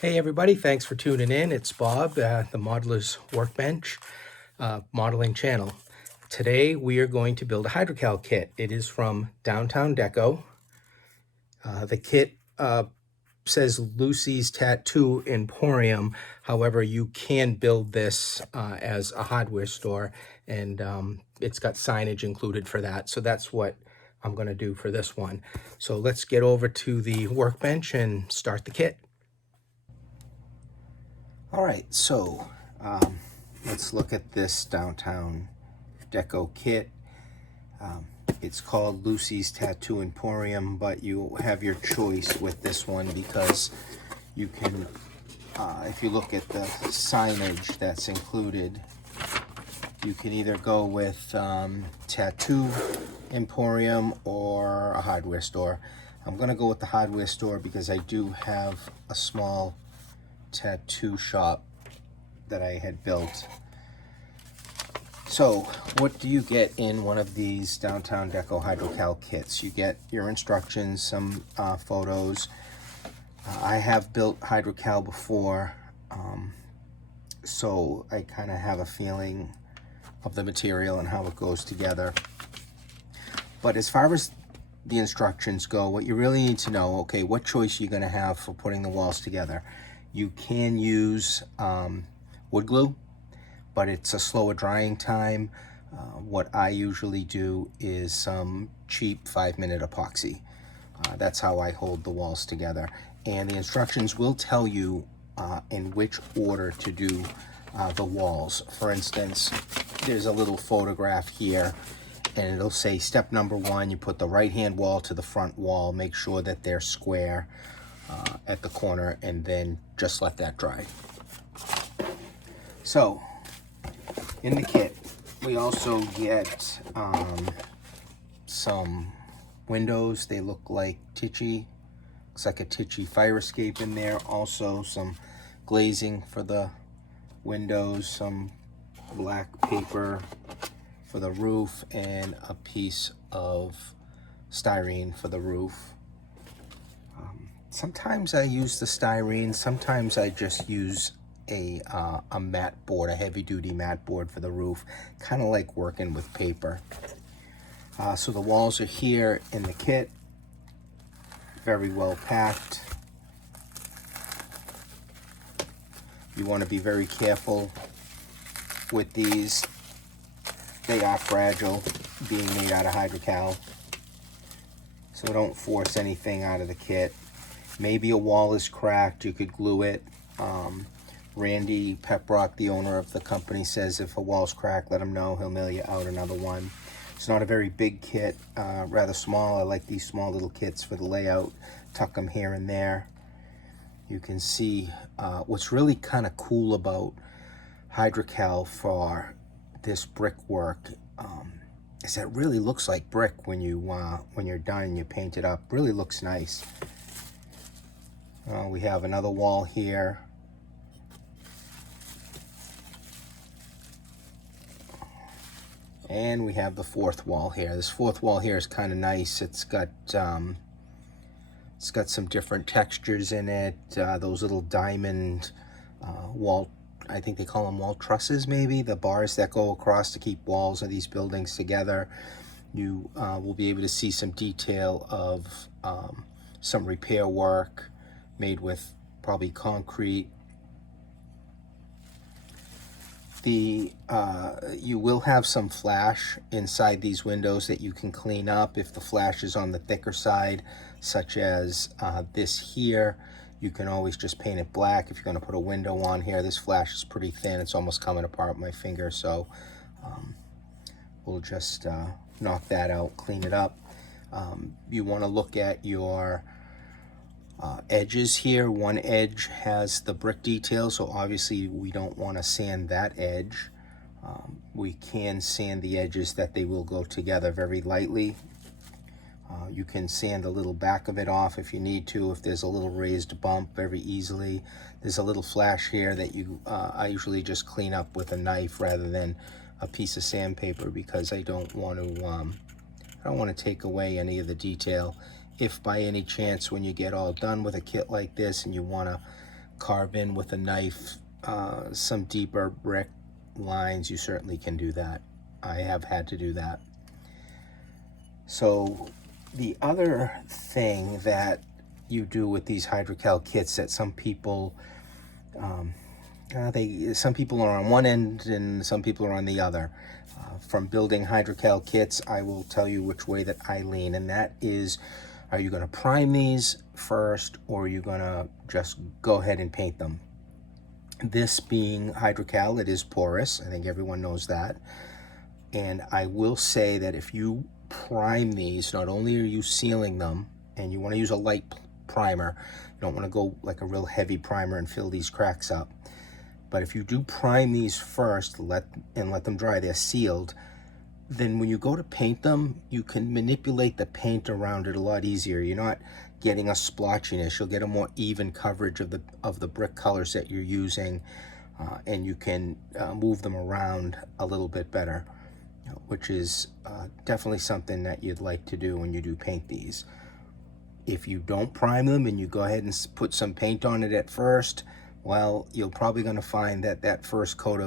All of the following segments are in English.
Hey everybody, thanks for tuning in. It's Bob, the Modeler's Workbench modeling channel. Today we are going to build a Hydrocal kit. It is from Downtown Deco. The kit says Lucy's Tattoo Emporium. However, you can build this as a hardware store, and it's got signage included for that. So that's what I'm going to do for this one. So let's get over to the workbench and start the kit. All right, so let's look at this Downtown Deco kit. It's called Lucy's Tattoo Emporium, but you have your choice with this one because you can, if you look at the signage that's included, you can either go with Tattoo Emporium or a hardware store. I'm gonna go with the hardware store because I do have a small tattoo shop that I had built. So what do you get in one of these Downtown Deco Hydrocal kits? You get your instructions, some photos. I have built Hydrocal before, so I kind of have a feeling of the material and how it goes together. But as far as the instructions go, what you really need to know, okay, what choice you're going to have for putting the walls together. You can use wood glue, but it's a slower drying time. What I usually do is some cheap 5-minute epoxy. That's how I hold the walls together. And the instructions will tell you in which order to do the walls. For instance, there's a little photograph here, and it'll say step number 1, you put the right-hand wall to the front wall, make sure that they're square at the corner, and then just let that dry. So in the kit we also get some windows. They look like Tichy, looks like a Tichy fire escape in there. Also some glazing for the windows, some black paper for the roof, and a piece of styrene for the roof. Sometimes I use the styrene, sometimes I just use a mat board, a heavy-duty mat board for the roof, kind of like working with paper. So the walls are here in the kit, very well packed. You want to be very careful with these. They are fragile, being made out of Hydrocal, so don't force anything out of the kit. Maybe a wall is cracked, you could glue it. Randy Peprock, the owner of the company, says if a wall's cracked, let him know, he'll mail you out another one. It's not a very big kit, rather small. I like these small little kits for the layout, tuck them here and there. You can see what's really kind of cool about Hydrocal for this brickwork is that it really looks like brick when you're done and you paint it up. Really looks nice. We have another wall here. And we have the fourth wall here. This fourth wall here is kind of nice. It's got some different textures in it. Those little diamond wall, I think they call them wall trusses maybe, the bars that go across to keep walls of these buildings together. You will be able to see some detail of some repair work made with probably concrete. You will have some flash inside these windows that you can clean up if the flash is on the thicker side, such as this here. You can always just paint it black if you're going to put a window on here. This flash is pretty thin, it's almost coming apart my finger, so we'll just knock that out, clean it up. You want to look at your edges here. One edge has the brick detail, so obviously we don't want to sand that edge. We can sand the edges that they will go together very lightly. You can sand a little back of it off if you need to, if there's a little raised bump, very easily. There's a little flash here that I usually just clean up with a knife rather than a piece of sandpaper, because I don't want to take away any of the detail. If by any chance when you get all done with a kit like this and you want to carve in with a knife some deeper brick lines, you certainly can do that. I have had to do that. So the other thing that you do with these Hydrocal kits that some people some people are on one end and some people are on the other. From building Hydrocal kits, I will tell you which way that I lean, and that is, are you going to prime these first, or are you going to just go ahead and paint them? This being Hydrocal, it is porous. I think everyone knows that. And I will say that if you prime these, not only are you sealing them, and you want to use a light primer, you don't want to go like a real heavy primer and fill these cracks up. But if you do prime these first, let them dry, they're sealed, then when you go to paint them, you can manipulate the paint around it a lot easier. You're not getting a splotchiness. You'll get a more even coverage of the brick colors that you're using, and you can move them around a little bit better, which is definitely something that you'd like to do when you do paint these. If you don't prime them and you go ahead and put some paint on it at first, well, you're probably going to find that that first coat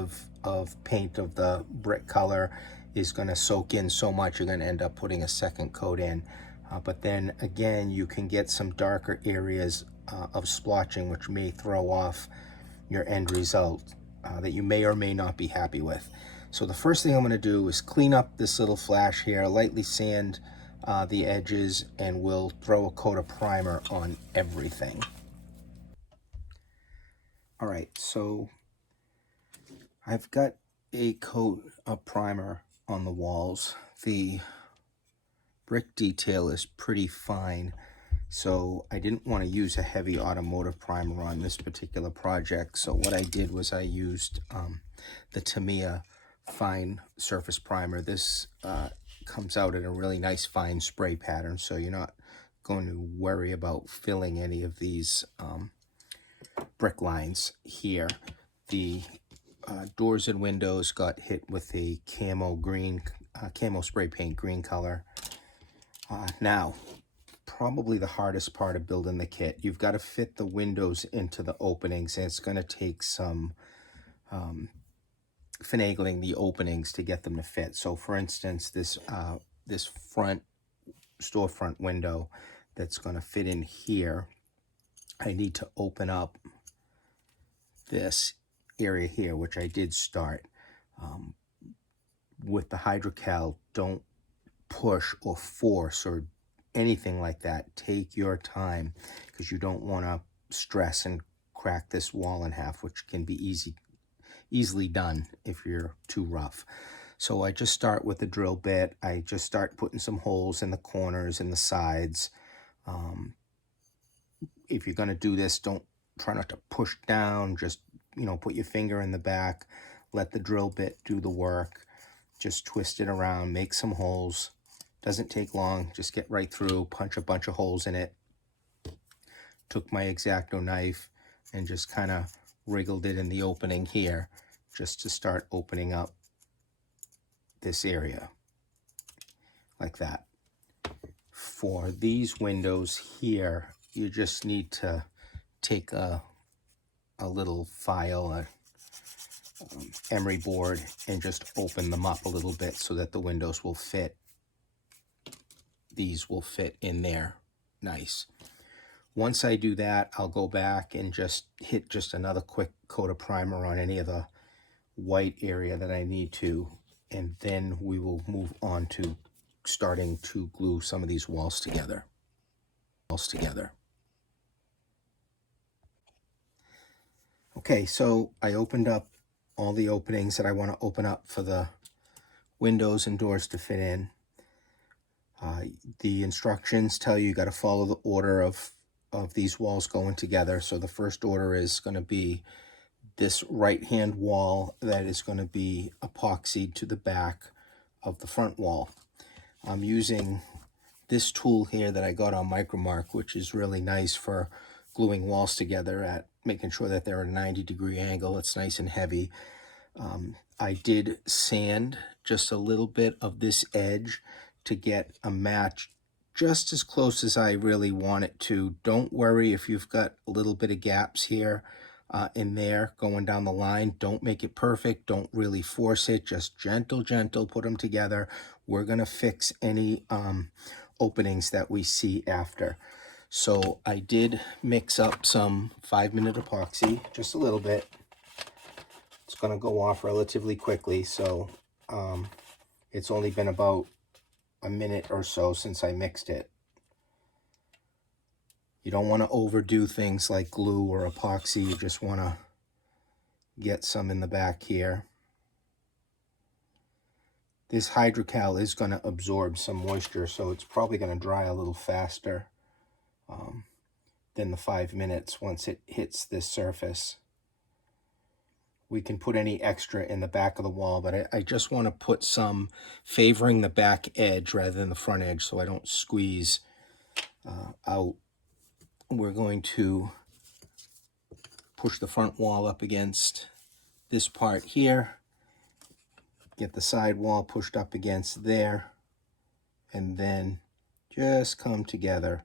of paint of the brick color is going to soak in so much you're going to end up putting a second coat in. But then again, you can get some darker areas of splotching, which may throw off your end result that you may or may not be happy with. So the first thing I'm going to do is clean up this little flash here, lightly sand the edges, and we'll throw a coat of primer on everything. All right, so I've got a coat of primer on the walls. The brick detail is pretty fine, so I didn't want to use a heavy automotive primer on this particular project. So what I did was I used the Tamiya fine surface primer. This comes out in a really nice fine spray pattern, so you're not going to worry about filling any of these brick lines here. The doors and windows got hit with a camo green, camo spray paint green color. Now, probably the hardest part of building the kit, you've got to fit the windows into the openings, and it's going to take some finagling the openings to get them to fit. So for instance, this front storefront window that's going to fit in here, I need to open up this area here, which I did start. With the Hydrocal, don't push or force or anything like that. Take your time, because you don't want to stress and crack this wall in half, which can be easily done if you're too rough. So I just start with the drill bit. I just start putting some holes in the corners and the sides. If you're going to do this, don't try not to push down. Just, put your finger in the back, let the drill bit do the work. Just twist it around, make some holes. Doesn't take long, just get right through, punch a bunch of holes in it. Took my X-Acto knife and just kind of wriggled it in the opening here, just to start opening up this area, like that. For these windows here, you just need to take a little file, emery board, and just open them up a little bit so that the windows will fit. These will fit in there nice. Once I do that, I'll go back and just hit just another quick coat of primer on any of the white area that I need to, and then we will move on to starting to glue some of these walls together. Okay, so I opened up all the openings that I want to open up for the windows and doors to fit in. The instructions tell you got to follow the order of these walls going together. So the first order is going to be this right-hand wall that is going to be epoxied to the back of the front wall. I'm using this tool here that I got on Micromark, which is really nice for gluing walls together, at making sure that they're at a 90-degree angle. It's nice and heavy. I did sand just a little bit of this edge to get a match just as close as I really want it to. Don't worry if you've got a little bit of gaps here. in there going down the line. Don't make it perfect. Don't really force it. Just gentle, put them together. We're going to fix any openings that we see after. So I did mix up some 5-minute epoxy, just a little bit. It's going to go off relatively quickly, so it's only been about a minute or so since I mixed it. You don't want to overdo things like glue or epoxy. You just want to get some in the back here. This Hydrocal is going to absorb some moisture, so it's probably going to dry a little faster than the 5 minutes once it hits this surface. We can put any extra in the back of the wall, but I just want to put some favoring the back edge rather than the front edge so I don't squeeze out. We're going to push the front wall up against this part here, get the side wall pushed up against there, and then just come together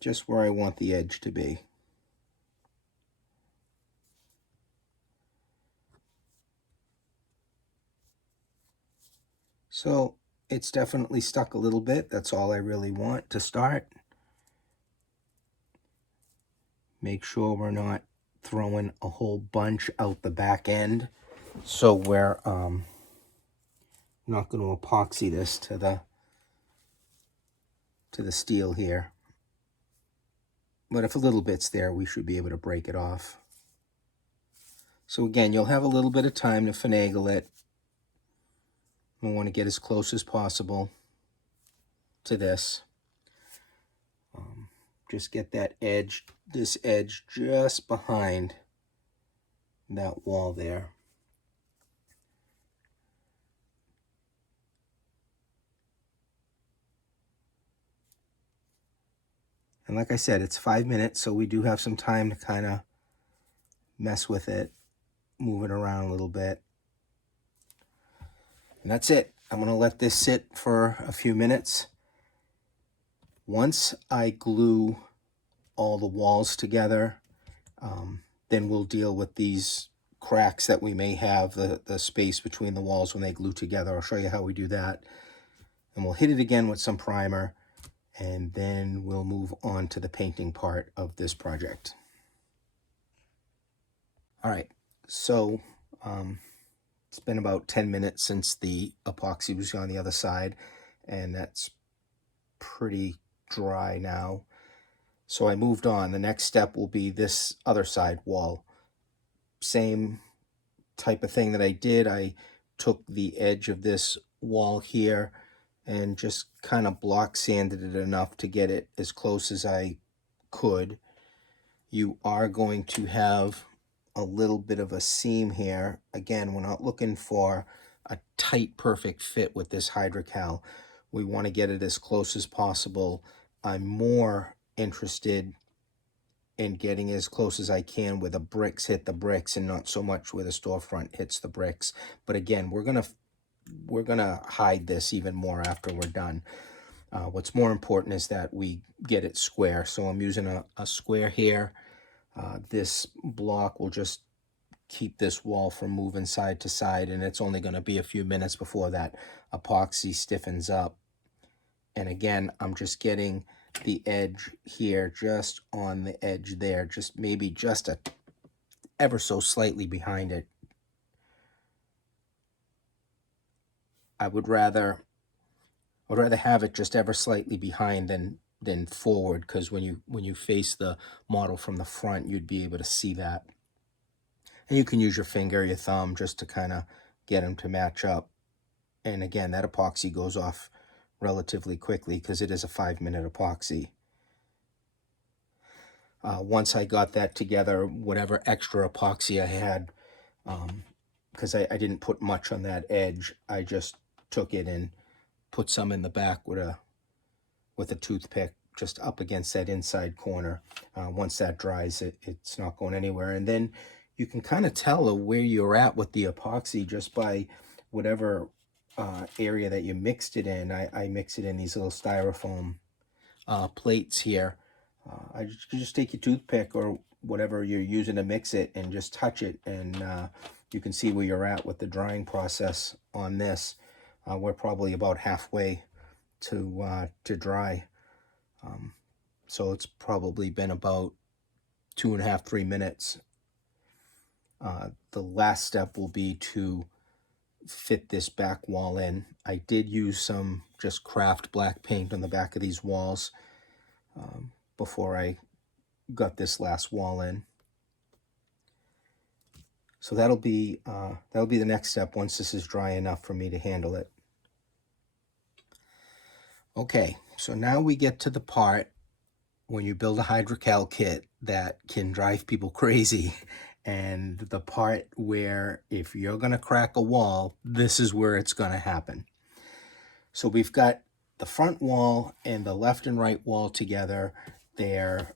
just where I want the edge to be. So it's definitely stuck a little bit. That's all I really want to start. Make sure we're not throwing a whole bunch out the back end. So we're not going to epoxy this to the steel here. But if a little bit's there, we should be able to break it off. So again, you'll have a little bit of time to finagle it. We want to get as close as possible to this. Just get that edge, this edge just behind that wall there. And like I said, it's 5 minutes, so we do have some time to kind of mess with it, move it around a little bit. And that's it. I'm going to let this sit for a few minutes. Once I glue all the walls together, then we'll deal with these cracks that we may have, the space between the walls when they glue together. I'll show you how we do that. And we'll hit it again with some primer, and then we'll move on to the painting part of this project. All right, so it's been about 10 minutes since the epoxy was on the other side, and that's pretty dry now. So I moved on. The next step will be this other side wall. Same type of thing that I did. I took the edge of this wall here and just kind of block sanded it enough to get it as close as I could. You are going to have a little bit of a seam here. Again, we're not looking for a tight, perfect fit with this Hydrocal. We want to get it as close as possible. I'm more interested in getting as close as I can where the bricks hit the bricks and not so much where the storefront hits the bricks. But again, we're gonna hide this even more after we're done. What's more important is that we get it square. So I'm using a square here. This block will just keep this wall from moving side to side, and it's only going to be a few minutes before that epoxy stiffens up. And again, I'm just getting the edge here, just on the edge there, just maybe just a ever so slightly behind it. I would rather have it just ever slightly behind than forward, because when you face the model from the front, you'd be able to see that. And you can use your finger, your thumb, just to kind of get them to match up. And again, that epoxy goes off relatively quickly because it is a 5-minute epoxy. Once I got that together, whatever extra epoxy I had, because I didn't put much on that edge, I just took it and put some in the back with a toothpick, just up against that inside corner. Once that dries, it's not going anywhere. And then you can kind of tell where you're at with the epoxy just by whatever area that you mixed it in. I mix it in these little styrofoam plates here. You just take your toothpick or whatever you're using to mix it and just touch it, and you can see where you're at with the drying process on this. We're probably about halfway to dry. So it's probably been about 2.5, 3 minutes. The last step will be to fit this back wall in. I did use some just craft black paint on the back of these walls before I got this last wall in. So that'll be the next step once this is dry enough for me to handle it. Okay, so now we get to the part when you build a hydrocal kit that can drive people crazy, and the part where if you're going to crack a wall, this is where it's going to happen. So we've got the front wall and the left and right wall together. They're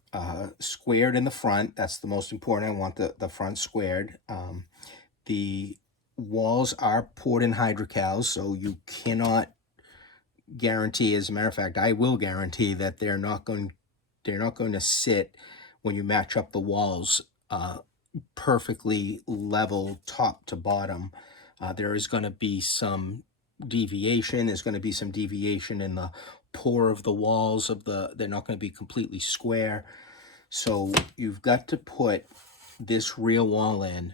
squared in the front. That's the most important. I want the front squared. The walls are poured in hydrocals, so you cannot guarantee, as a matter of fact, I will guarantee that they're not going to sit when you match up the walls perfectly level top to bottom. There is going to be some deviation. There's going to be some deviation in the pour of the walls they're not going to be completely square. So you've got to put this rear wall in.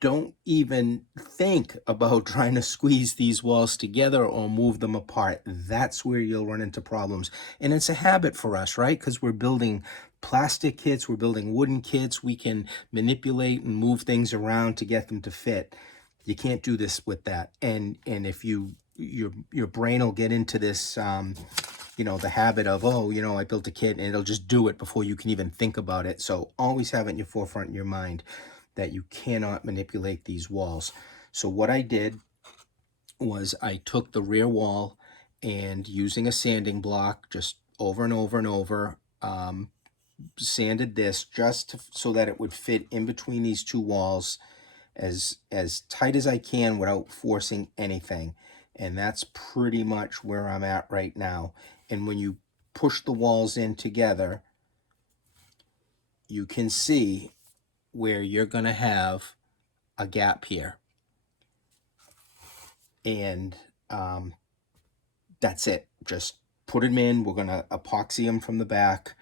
Don't even think about trying to squeeze these walls together or move them apart. That's where you'll run into problems. And it's a habit for us, right? Because we're building plastic kits, we're building wooden kits. We can manipulate and move things around to get them to fit. You can't do this with that. And if your brain will get into this, the habit of, I built a kit, and it'll just do it before you can even think about it. So always have it in your forefront in your mind that you cannot manipulate these walls. So what I did was I took the rear wall and, using a sanding block, just over and over and over, sanded this just so that it would fit in between these two walls as tight as I can without forcing anything. And that's pretty much where I'm at right now. And when you push the walls in together, you can see where you're going to have a gap here. And that's it. Just put them in. We're going to epoxy them from the back.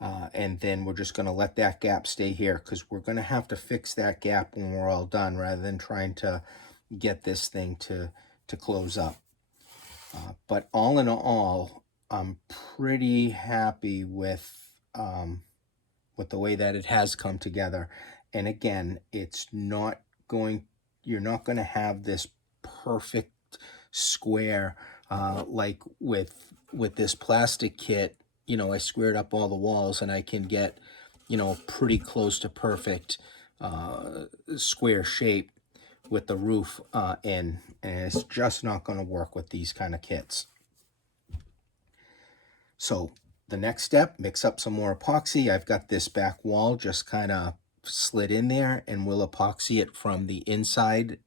And then we're just going to let that gap stay here, because we're going to have to fix that gap when we're all done, rather than trying to get this thing to close up. But all in all, I'm pretty happy with the way that it has come together. And again, you're not going to have this perfect square like with this plastic kit. I squared up all the walls, and I can get pretty close to perfect square shape with the roof in, and it's just not going to work with these kind of kits. So the next step, mix up some more epoxy. I've got this back wall just kind of slid in there, and we'll epoxy it from the inside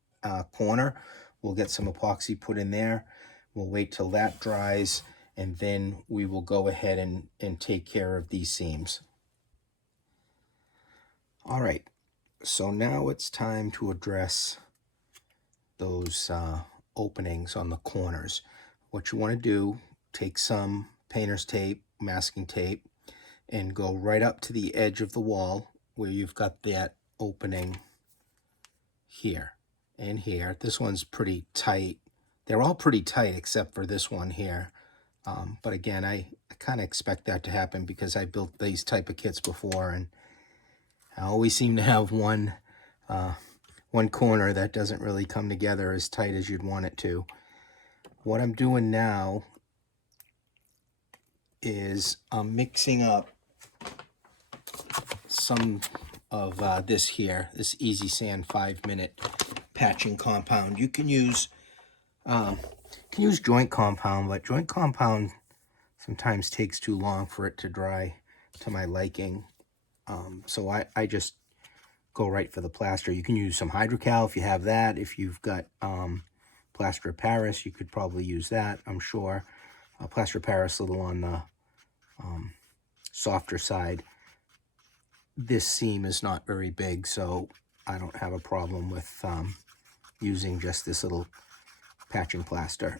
corner. We'll get some epoxy put in there. We'll wait till that dries, and then we will go ahead and take care of these seams. All right, so now it's time to address those openings on the corners. What you want to do, take some painter's tape, masking tape, and go right up to the edge of the wall where you've got that opening here and here. This one's pretty tight. They're all pretty tight except for this one here. But again, I kind of expect that to happen because I built these type of kits before, and I always seem to have one corner that doesn't really come together as tight as you'd want it to. What I'm doing now is I'm mixing up some of this Easy Sand 5-minute patching compound. You can use joint compound, but joint compound sometimes takes too long for it to dry to my liking. So I just go right for the plaster. You can use some hydrocal if you have that. If you've got plaster of Paris, you could probably use that, I'm sure. Plaster of Paris a little on the softer side. this seam is not very big, so I don't have a problem with using just this little patching plaster.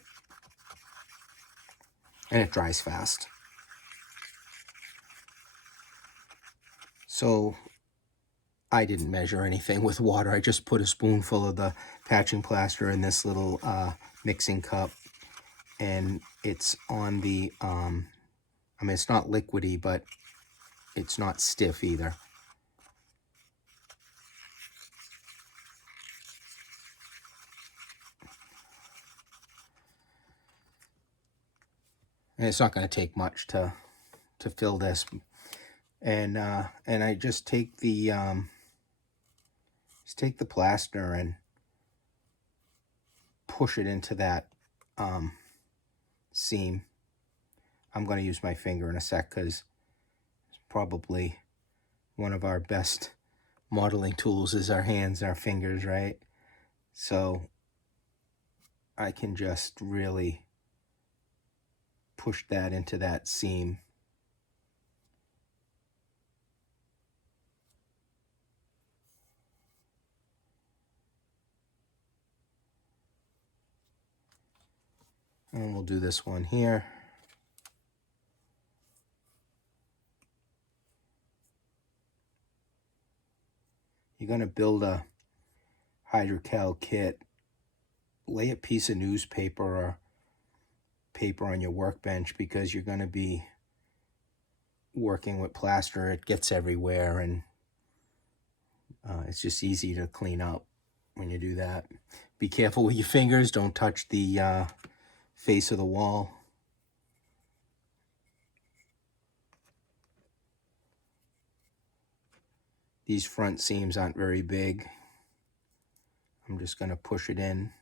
And it dries fast. So I didn't measure anything with water. I just put a spoonful of the patching plaster in this little mixing cup, and it's on the, I mean, it's not liquidy, but it's not stiff either. And it's not going to take much to fill this. And I just take the plaster and push it into that seam. I'm going to use my finger in a sec because it's probably one of our best modeling tools is our hands and our fingers, right? So I can just really push that into that seam. And we'll do this one here. You're going to build a hydrocal kit. Lay a piece of newspaper or paper on your workbench because you're going to be working with plaster. It gets everywhere, and it's just easy to clean up when you do that. Be careful with your fingers. Don't touch the face of the wall. These front seams aren't very big. I'm just going to push it in.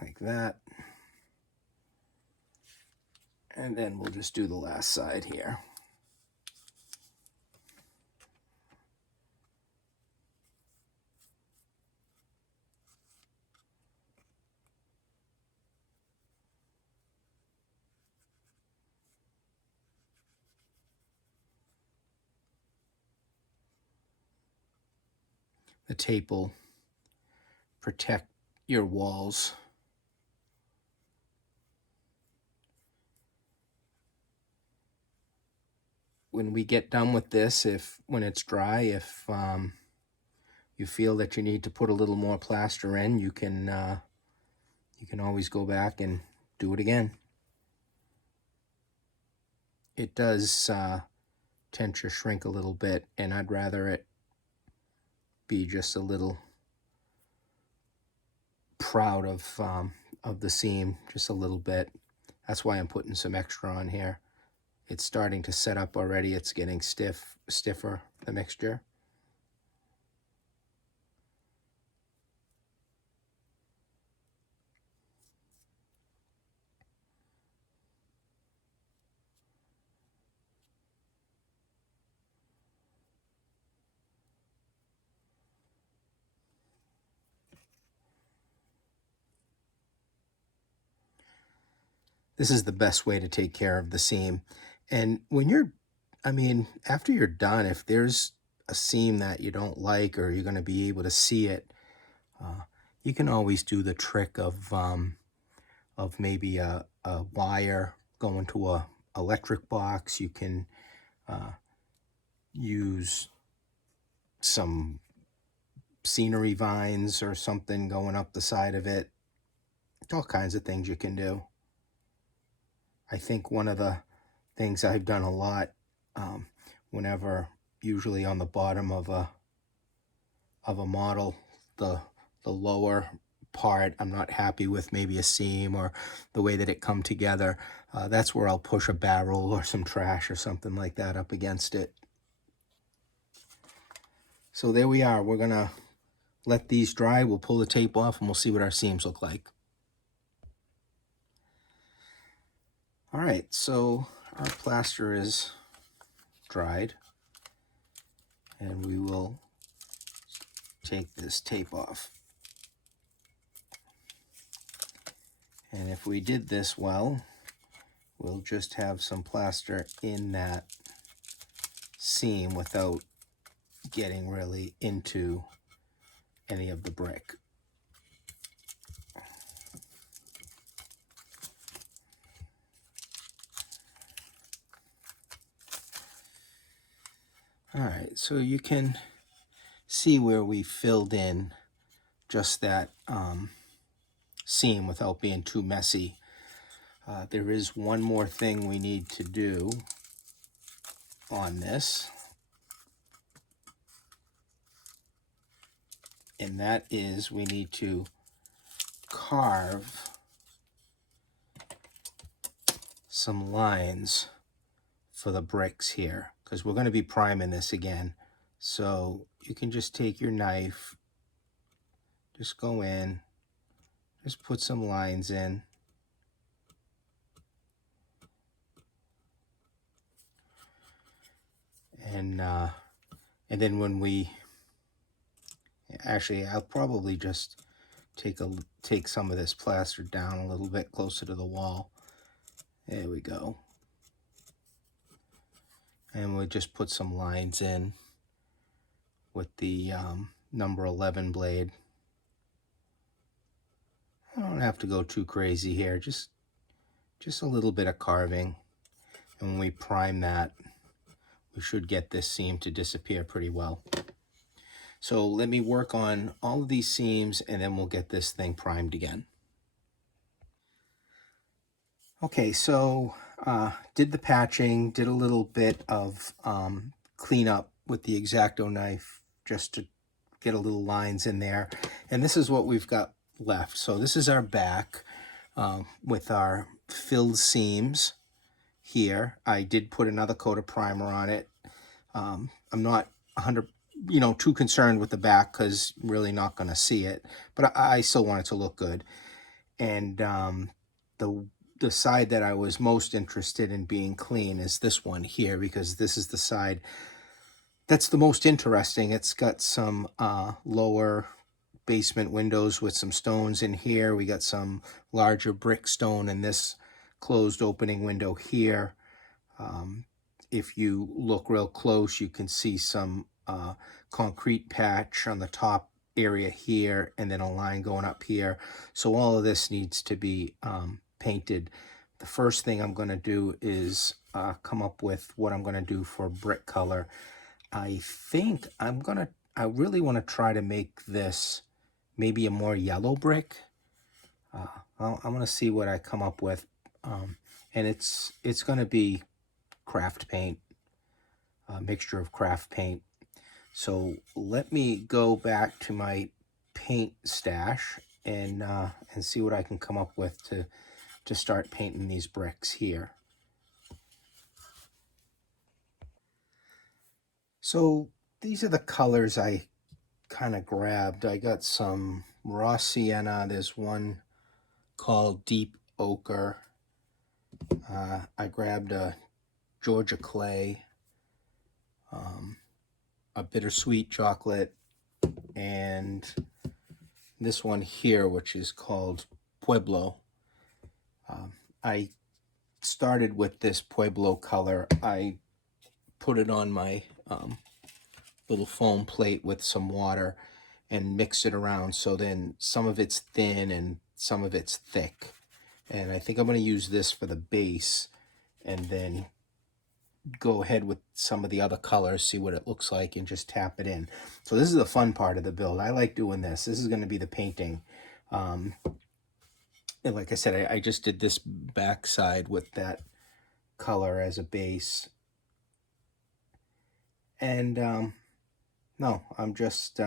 Like that. And then we'll just do the last side here. The tape will protect your walls. When we get done with this, when it's dry, if you feel that you need to put a little more plaster in, you can always go back and do it again. It does tend to shrink a little bit, and I'd rather it be just a little proud of the seam, just a little bit. That's why I'm putting some extra on here. It's starting to set up already. It's getting stiffer, the mixture. This is the best way to take care of the seam. And when you're, I mean, after you're done, if there's a seam that you don't like or you're going to be able to see it, you can always do the trick of maybe a wire going to a electric box. You can use some scenery vines or something going up the side of it. All kinds of things you can do. I think one of the things I've done a lot, usually on the bottom of a model, the lower part I'm not happy with, maybe a seam or the way that it come together, that's where I'll push a barrel or some trash or something like that up against it. So there we are. We're gonna let these dry. We'll pull the tape off and we'll see what our seams look like. All right, so our plaster is dried, and we will take this tape off. And if we did this well, we'll just have some plaster in that seam without getting really into any of the brick. All right, so you can see where we filled in just that seam without being too messy. There is one more thing we need to do on this, and that is we need to carve some lines for the bricks here, because we're going to be priming this again. So you can just take your knife, just go in, just put some lines in. And then when we, actually I'll probably just take some of this plaster down a little bit closer to the wall. There we go. And we'll just put some lines in with the number 11 blade. I don't have to go too crazy here, just a little bit of carving. And when we prime that, we should get this seam to disappear pretty well. So let me work on all of these seams and then we'll get this thing primed again. Okay, so did the patching, did a little bit of cleanup with the X-Acto knife just to get a little lines in there. And this is what we've got left. So this is our back with our filled seams here. I did put another coat of primer on it. I'm not 100, too concerned with the back because I'm really not going to see it, but I still want it to look good. And the side that I was most interested in being clean is this one here, because this is the side that's the most interesting. It's got some lower basement windows with some stones in here. We got some larger brick stone in this closed opening window here. If you look real close, you can see some concrete patch on the top area here, and then a line going up here. So all of this needs to be painted. The first thing I'm going to do is come up with what I'm going to do for brick color. I think I really want to try to make this maybe a more yellow brick. I'm going to see what I come up with. And it's going to be craft paint, a mixture of craft paint. So let me go back to my paint stash and see what I can come up with to start painting these bricks here. So these are the colors I kind of grabbed. I got some raw sienna. There's one called deep ochre. I grabbed a Georgia clay, a bittersweet chocolate, and this one here, which is called Pueblo. I started with this Pueblo color. I put it on my little foam plate with some water and mix it around, so then some of it's thin and some of it's thick. And I think I'm going to use this for the base and then go ahead with some of the other colors, see what it looks like, and just tap it in. So this is the fun part of the build. I like doing this. This is going to be the painting. And like I said, I just did this backside with that color as a base. And no, I'm just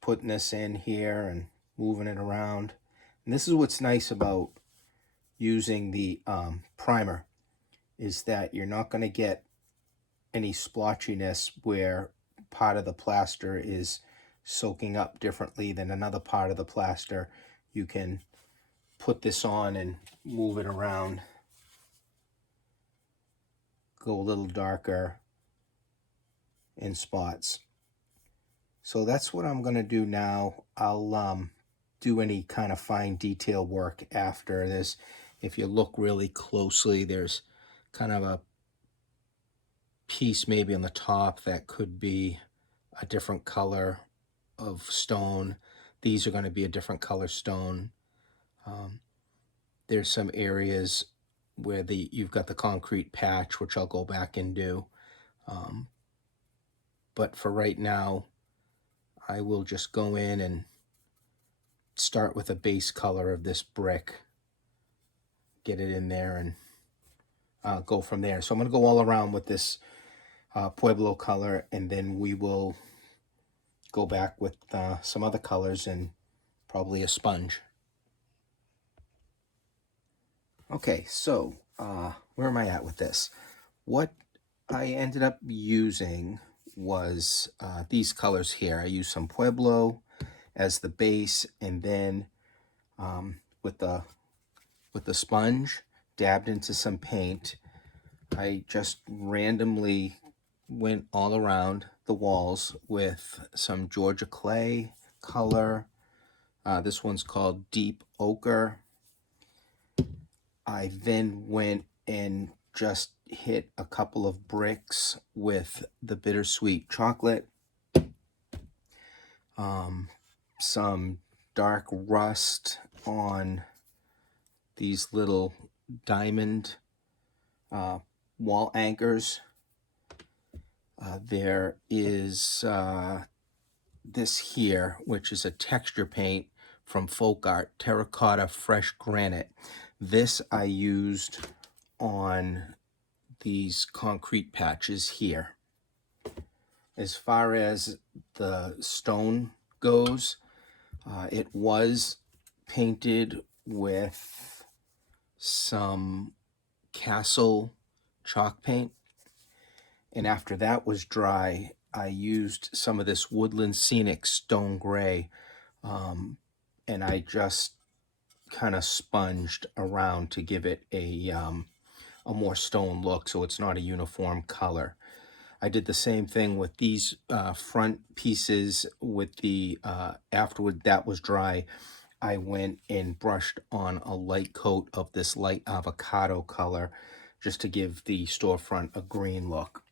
putting this in here and moving it around. And this is what's nice about using the primer, is that you're not going to get any splotchiness where part of the plaster is soaking up differently than another part of the plaster. You can put this on and move it around, go a little darker in spots. So that's what I'm going to do now. I'll do any kind of fine detail work after this. if you look really closely, there's kind of a piece maybe on the top that could be a different color of stone. These are going to be a different color stone. There's some areas where you've got the concrete patch, which I'll go back and do. But for right now, I will just go in and start with a base color of this brick, get it in there, and go from there. So I'm going to go all around with this Pueblo color, and then we will go back with some other colors and probably a sponge. Okay, so where am I at with this? What I ended up using was these colors here. I used some Pueblo as the base, and then with the sponge, dabbed into some paint. I just randomly went all around the walls with some Georgia clay color. This one's called Deep Ochre. I then went and just hit a couple of bricks with the bittersweet chocolate. Some dark rust on these little diamond wall anchors. There is this here, which is a texture paint from Folk Art, Terracotta Fresh Granite. This I used on these concrete patches here. As far as the stone goes, it was painted with some Castle chalk paint, and after that was dry, I used some of this Woodland Scenic Stone Gray, and I just kind of sponged around to give it a more stone look, so it's not a uniform color. I did the same thing with these front pieces with the, afterward that was dry, I went and brushed on a light coat of this light avocado color just to give the storefront a green look.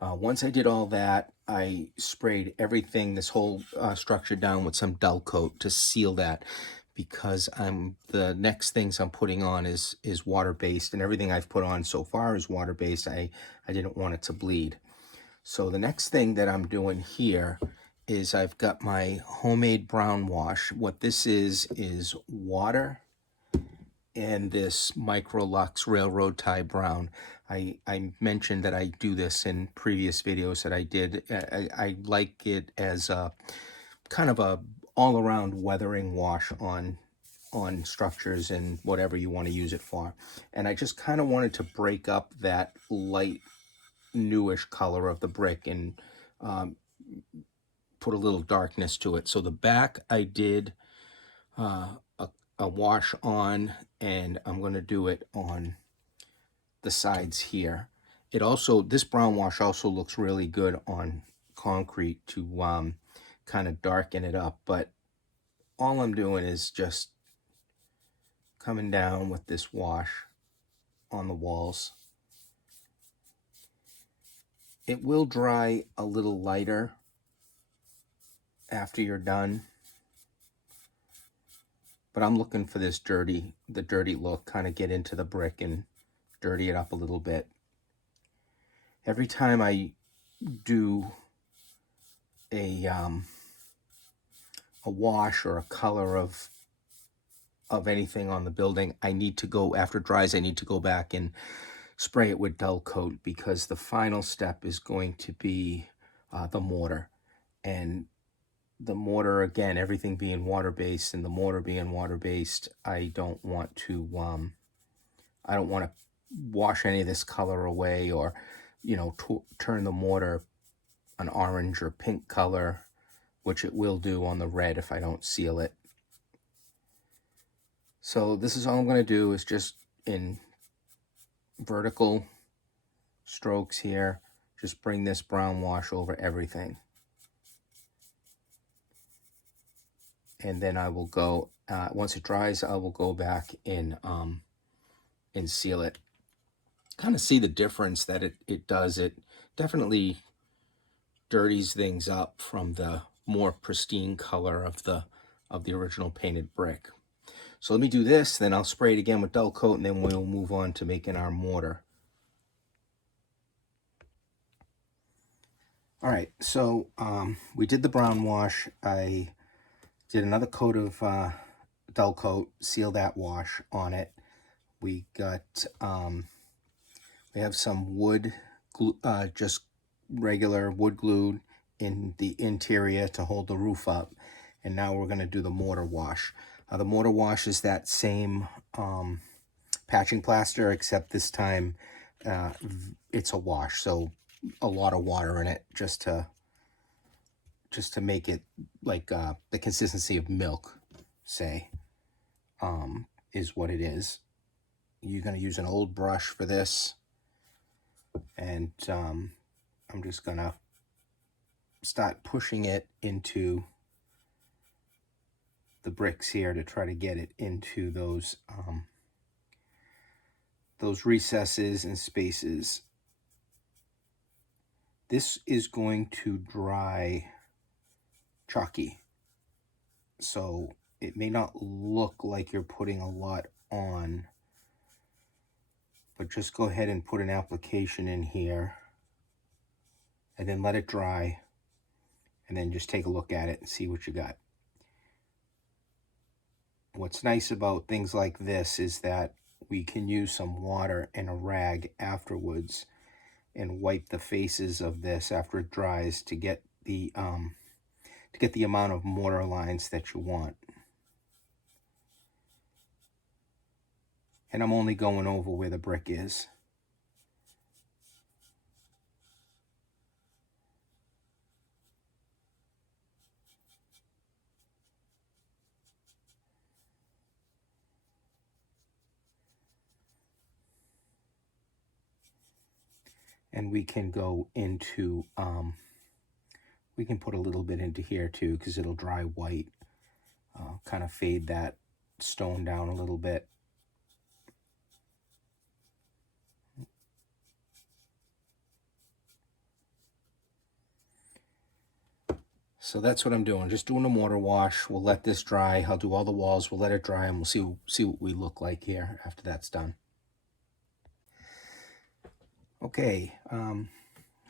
Once I did all that, I sprayed everything, this whole structure down with some dull coat to seal that, because the next things I'm putting on is water-based, and everything I've put on so far is water-based. I didn't want it to bleed. So the next thing that I'm doing here is I've got my homemade brown wash. What this is water and this Microlux Railroad Tie Brown. I mentioned that I do this in previous videos that I did. I like it as a kind of a all-around weathering wash on structures and whatever you want to use it for. And I just kind of wanted to break up that light newish color of the brick and put a little darkness to it. So the back I did a wash on, and I'm going to do it on the sides here. It also, this brown wash also looks really good on concrete to kind of darken it up, but all I'm doing is just coming down with this wash on the walls. It will dry a little lighter after you're done, but I'm looking for this the dirty look, kind of get into the brick and dirty it up a little bit. Every time I do a wash or a color of anything on the building, I need to go, after it dries, I need to go back and spray it with dull coat, because the final step is going to be the mortar. And the mortar, again, everything being water-based and the mortar being water-based, I don't want to wash any of this color away, or turn the mortar an orange or pink color, which it will do on the red if I don't seal it. So this is all I'm going to do, is just in vertical strokes here, just bring this brown wash over everything. and then I will go, once it dries, I will go back and seal it. Kind of see the difference that it does. It definitely dirties things up from the more pristine color of the original painted brick. So let me do this, then I'll spray it again with dull coat, and then we'll move on to making our mortar. All right, so we did the brown wash. I did another coat of dull coat, seal that wash on it. We got, we have some wood glue, just regular wood glued in the interior to hold the roof up. And now we're gonna do the mortar wash. The mortar wash is that same patching plaster, except this time it's a wash. So a lot of water in it just to make it like the consistency of milk, say, is what it is. You're going to use an old brush for this, and I'm just going to start pushing it into the bricks here to try to get it into those recesses and spaces. This is going to dry chalky, so it may not look like you're putting a lot on, but just go ahead and put an application in here and then let it dry, and then just take a look at it and see what you got. What's nice about things like this is that we can use some water and a rag afterwards and wipe the faces of this after it dries to get the amount of mortar lines that you want. And I'm only going over where the brick is. And we can go into, we can put a little bit into here too, because it'll dry white. Kind of fade that stone down a little bit. So that's what I'm doing, just doing a mortar wash. We'll let this dry. I'll do all the walls, we'll let it dry, and we'll see what we look like here after that's done. Okay,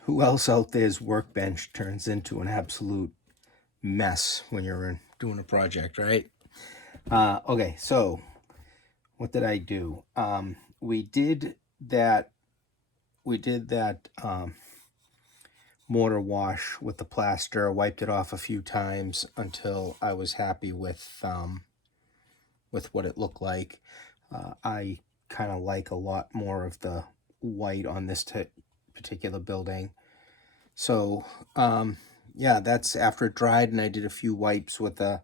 who else out there's workbench turns into an absolute mess when you're doing a project, right? Okay, so what did I do? We did that mortar wash with the plaster, wiped it off a few times until I was happy with what it looked like. I kind of like a lot more of the white on this particular building. So yeah, that's after it dried, and I did a few wipes with a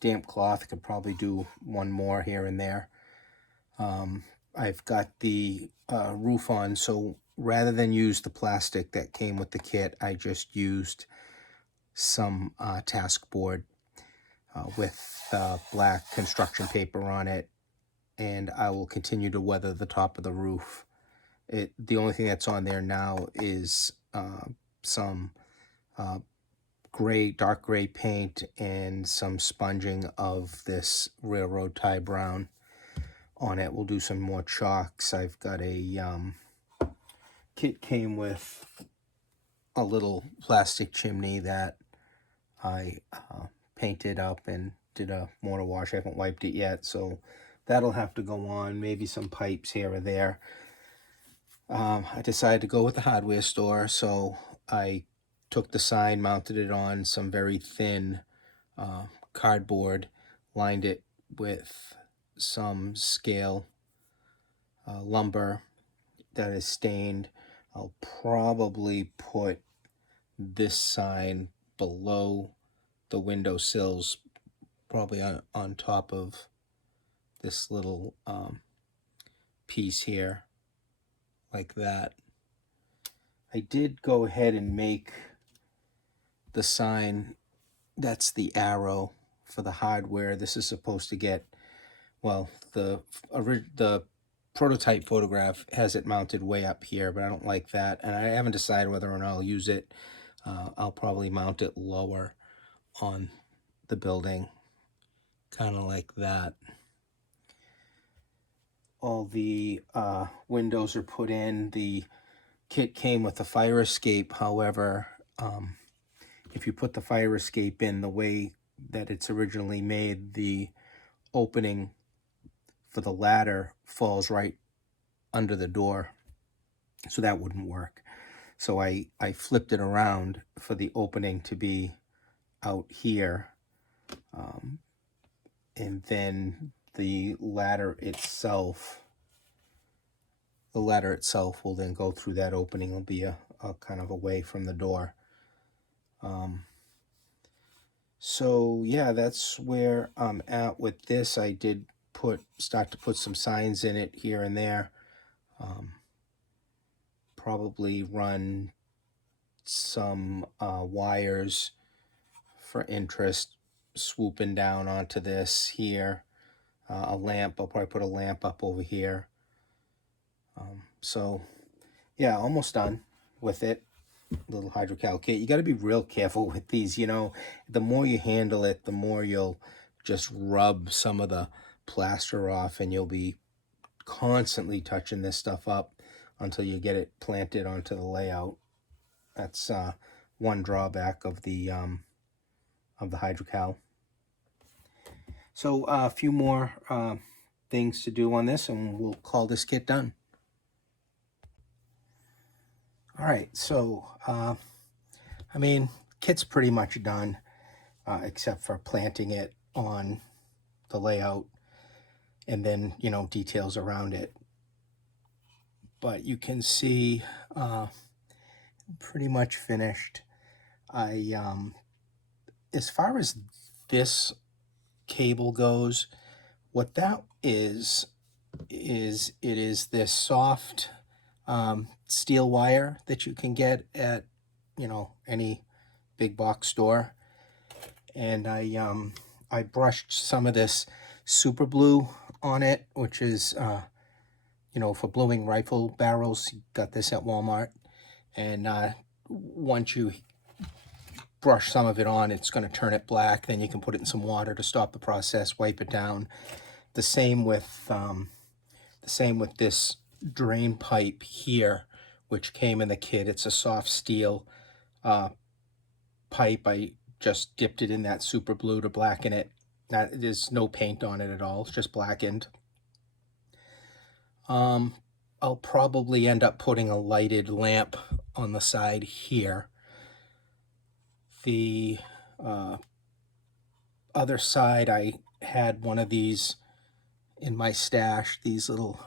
damp cloth. I could probably do one more here and there. I've got the roof on, so rather than use the plastic that came with the kit, I just used some task board with black construction paper on it, and I will continue to weather the top of the roof. The only thing that's on there now is some dark gray paint and some sponging of this railroad tie brown on it. We'll do some more chalks. I've got a kit came with a little plastic chimney that I painted up and did a mortar wash. I haven't wiped it yet, so that'll have to go on. Maybe some pipes here or there. I decided to go with the hardware store, so I took the sign, mounted it on some very thin cardboard, lined it with some scale lumber that is stained. I'll probably put this sign below the window sills, probably on top of this little piece here, like that. I did go ahead and make the sign, that's the arrow for the hardware. This is supposed to get, well, the prototype photograph has it mounted way up here, but I don't like that, and I haven't decided whether or not I'll use it. I'll probably mount it lower on the building, kind of like that. All the windows are put in. The kit came with a fire escape. However, if you put the fire escape in the way that it's originally made, the opening for the ladder falls right under the door, so that wouldn't work. So I flipped it around for the opening to be out here, and then the ladder itself will then go through that opening. It'll be a kind of away from the door. So yeah, that's where I'm at with this. I did start to put some signs in it here and there. Probably run some wires for interest swooping down onto this here. A lamp, I'll probably put a lamp up over here. So yeah, almost done with it. Little Hydrocal Kit. You got to be real careful with these, you know. The more you handle it, the more you'll just rub some of the plaster off, and you'll be constantly touching this stuff up until you get it planted onto the layout. That's one drawback of the Hydrocal. So a few more things to do on this, and we'll call this kit done. All right, so I mean, kit's pretty much done, except for planting it on the layout and then, you know, details around it. But you can see pretty much finished. As far as this cable goes, what that is it is this soft steel wire that you can get at, you know, any big box store. And I brushed some of this super glue on it, which is you know, for bluing rifle barrels. You got this at Walmart. And once you brush some of it on, it's going to turn it black. Then you can put it in some water to stop the process, wipe it down. The same with this drain pipe here, which came in the kit. It's a soft steel pipe. I just dipped it in that super glue to blacken it. There's no paint on it at all. It's just blackened. I'll probably end up putting a lighted lamp on the side here. The other side, I had one of these in my stash, these little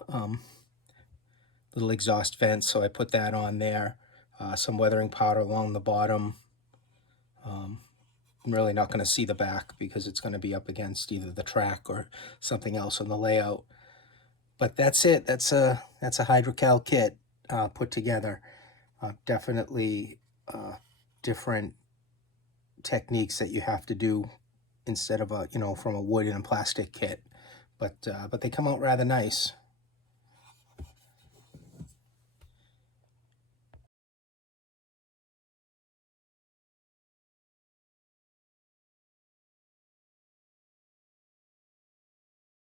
exhaust vents, so I put that on there. Some weathering powder along the bottom. I'm really not going to see the back because it's going to be up against either the track or something else on the layout. But that's it. That's a Hydrocal kit put together. Definitely different techniques that you have to do instead of from a wood and plastic kit. But they come out rather nice.